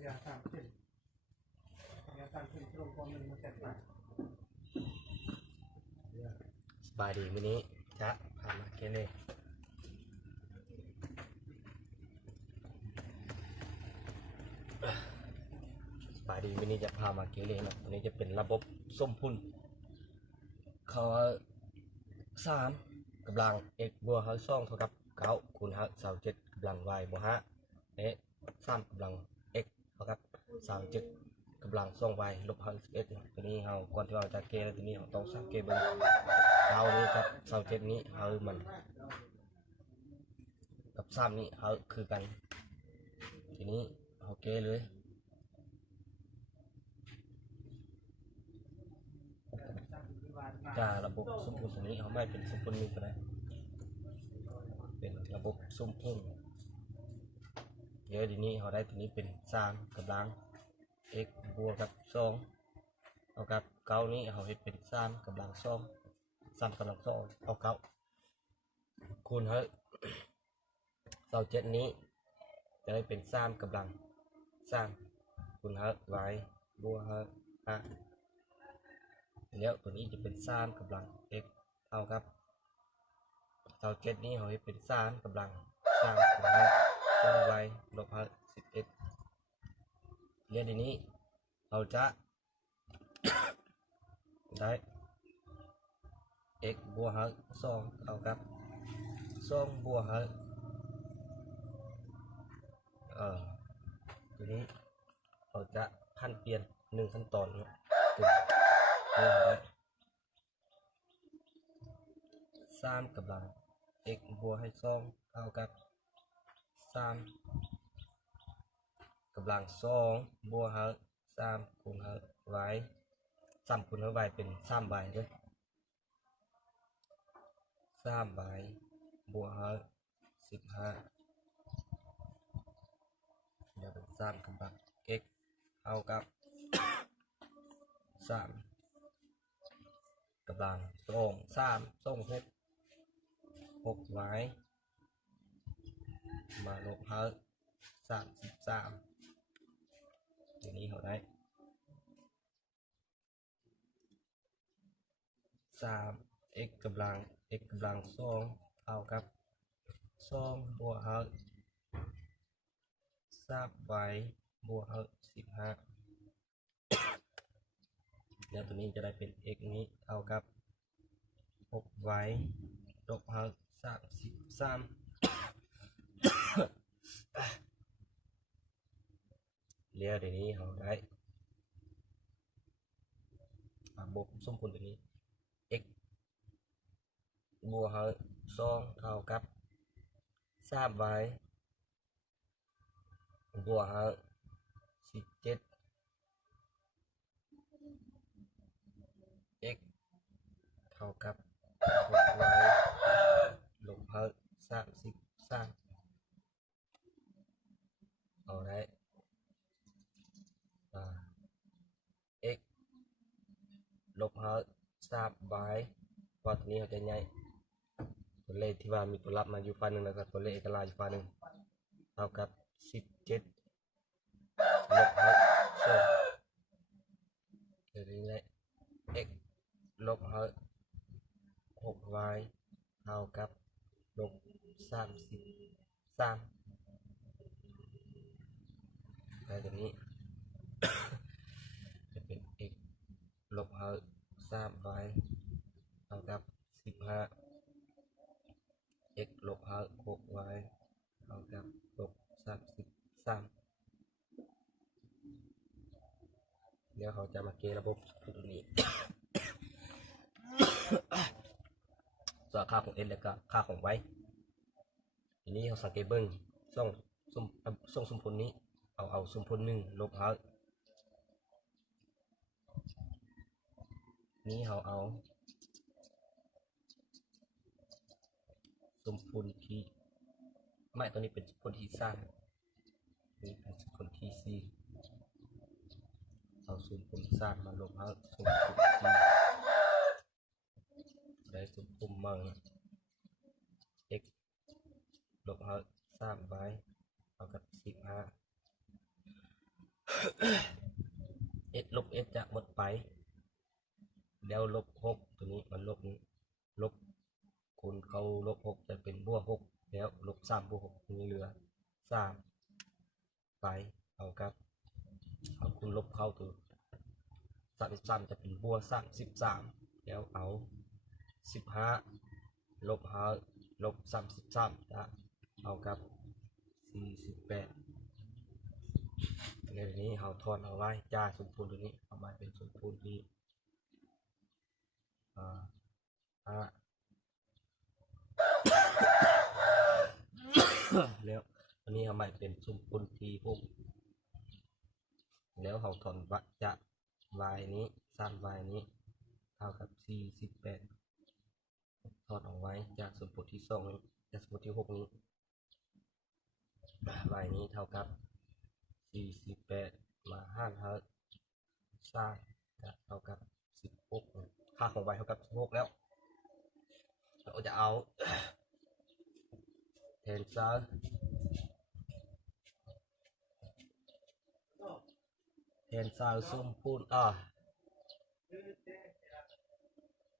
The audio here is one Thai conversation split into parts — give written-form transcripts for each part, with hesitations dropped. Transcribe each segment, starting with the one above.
อย่าตามขึ้นอย่าตามขึ้นตรงความหนึ่งมันแตกต่างสบายดีมื้อนี้จะพามาเกเรสบายดีมื้อนี้จะพามาเกเรนะวันนี้จะเป็นระบบส้มพุ่นเขา3กำลัง x บวก2เท่ากับ9คูณ27กำลัง y บวก5เอ๊ะ3กำลัง x เท่ากับ37กำลัง2 y ลบ11ตัวนี้เราก่อนที่เราจะเกเรตัวนี้เราต้องสังเกตเบิ่งเรานี้กับ27นี้เรามันกับ3นี้เราคือกันทีนี้เราเกเลยจากระบบสมดุลตรงนี้เขาไม่เป็นสมดุลนี้ก็ได้เป็นระบบสมดุลเดี๋ยวทีนี้เขาได้ทีนี้เป็น3กำลัง x บวกกับ2เท่ากับ9นี้เขาให้เป็น3กำลัง2 3กำลัง2เท่า9คูณให้27นี้จะได้เป็น3กำลัง3คูณให้ y บวกให้5แล้วตัวนี้จะเป็น3กำลัง x เท่ากับ27นี้เขาให้เป็น3กำลัง3คูณให้2 y ลบให้11เรียนทีนี้เราจะ ได้ x บวกให้2เท่ากับ2บวกให้ทีนี้เราจะขั้นเปลี่ยน1ขั้นตอนนะ3กำลัง x บวกให้2เท่ากับ3กำลัง2บวกให้3คูณให้ y 3คูณให้ y เป็น3 y ด้วย3 y บวกให้15เดี๋ยวเป็น3กำลัง x เท่ากับ3กำลัง6 y มาลบให้33ทีนี้เขาได้3 x กำลัง x กำลัง2เท่ากับ2บวกให้3 y บวกให้15แล้วตัวนี้จะได้เป็น x นี้เท่ากับ6 y ลบให้33เรียกตัวนี้เราได้ระบบสมดุลตัวนี้ x บวกให้2เท่ากับ3y บวกให้17 x เท่ากับ6y ลบให้33เอาได้x ลบให้3y ว่าตัวนี้เขาจะใหญ่ตัวเลขที่ว่ามีตัวรับมาอยู่ฝั่งหนึ่งแล้วก็ตัวเลขเอกลาอยู่ฝั่งหนึ่งเท่ากับ17ลบให้2ตัวนี้แหละ x ลบให้6y เท่ากับลบ33แล้วตัวนี้ จะเป็น x ลบให้3y เท่ากับ15 x ลบให้6y เท่ากับลบ33เดี๋ยวเขาจะมาเกณฑ์ระบบตัวนี้ ส่วนค่าของ n และก็ค่าของ y ทีนี้เขาสังเกตเบิ้งส่งสมผลนี้เอาสมผล1ลบให้นี้เขาเอาสมผลที่ไม่ตัวนี้เป็นสมผลที่3นี่เป็นสมผลที่4เอาสมผล3มาลบให้สมผล4ได้สมผลมา x ลบให้3y เท่ากับ15 x ลบ x จะหมดไปแล้วลบ6ตัวนี้มันลบนี้ลบคูณเขาลบ6จะเป็นบวก6แล้วลบ3บวก6นี้เหลือ3ไปเอาครับเอาคูณลบเข้าตัว33จะเป็นบวก33แล้วเอา15ลบ5ลบ33จะเอาครับ48ในนี้เราทอนเอาไว้จ่าสมพูนตัวนี้เอามาเป็นสมพูนที่แล้วอันนี้เอามาเป็นสมพูนที่6แล้วเราทอนวัจะ y นี้3y นี้เท่ากับ48ทอนเอาไว้จากสมพูนที่2นี้จากสมพูนที่6นี้ y นี้เท่ากับ48มา5จะเท่ากับ16ค่าของ y เท่ากับ16แล้วเราจะเอาเทนเซอร์สมพูน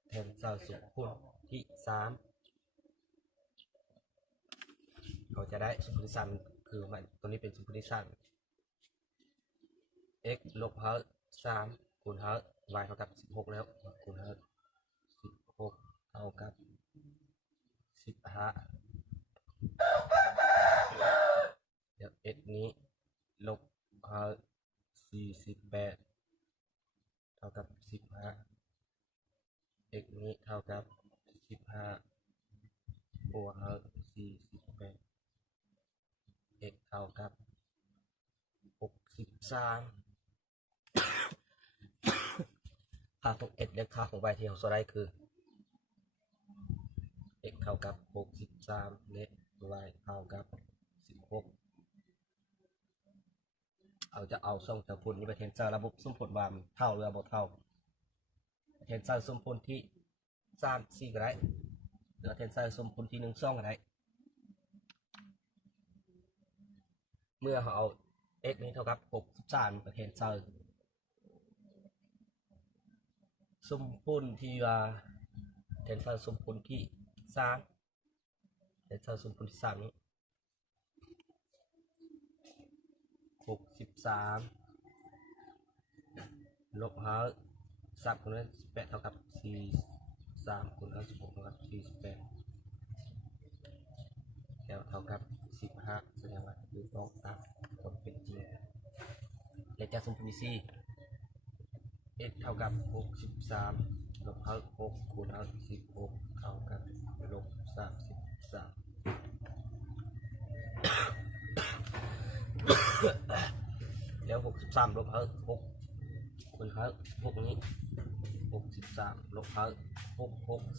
เทนเซอร์สมพูนที่3เราจะได้สมพูนที่3คือมันตัวนี้เป็นสมพูนที่3 x ลบ3คูณy เท่ากับ16แล้วคูณ16เท่ากับ15เดี๋ยว x นี้ลบ48เท่ากับ15 x นี้เท่ากับ15บวก48 x เท่ากับ63ค่าของ x และค่าของ y ที่เราได้คือ x เท่ากับ63และ y เท่ากับ16เราจะเอาช่องสมพูนนี้ไปเทนเซอร์ระบบสมพูนว่ามันเท่าหรือบ่เท่าเทนเซอร์สมพูนที่3 4ก็ได้หรือเทนเซอร์สมพูนที่1 2ก็ได้เมื่อเราเอา x นี้เท่ากับ63ไปเทนเซอร์สมพูนที่เทนเซอร์สมพูนที่3เทนเซอร์สมพูนที่3นี้63ลบ3คูณ18เท่ากับ43คูณ16เท่ากับ48แล้วเท่ากับ15แสดงว่าถูกต้องตามความเป็นจริงและจากสมพูนที่4 x เท่ากับ63ลบ6คูณ16เท่ากับลบ33แล้ว63ลบ6คูณ6นี้63ลบ6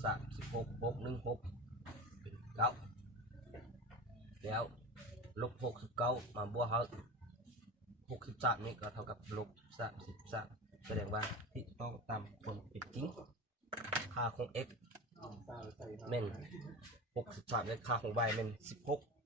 36 6 16เป็น9แล้วลบ69มาบวก63นี้ก็เท่ากับลบ33แสดงว่าที่ต้องตามความเป็นจริงค่าของ x เม่น63และค่าของ y เม่น16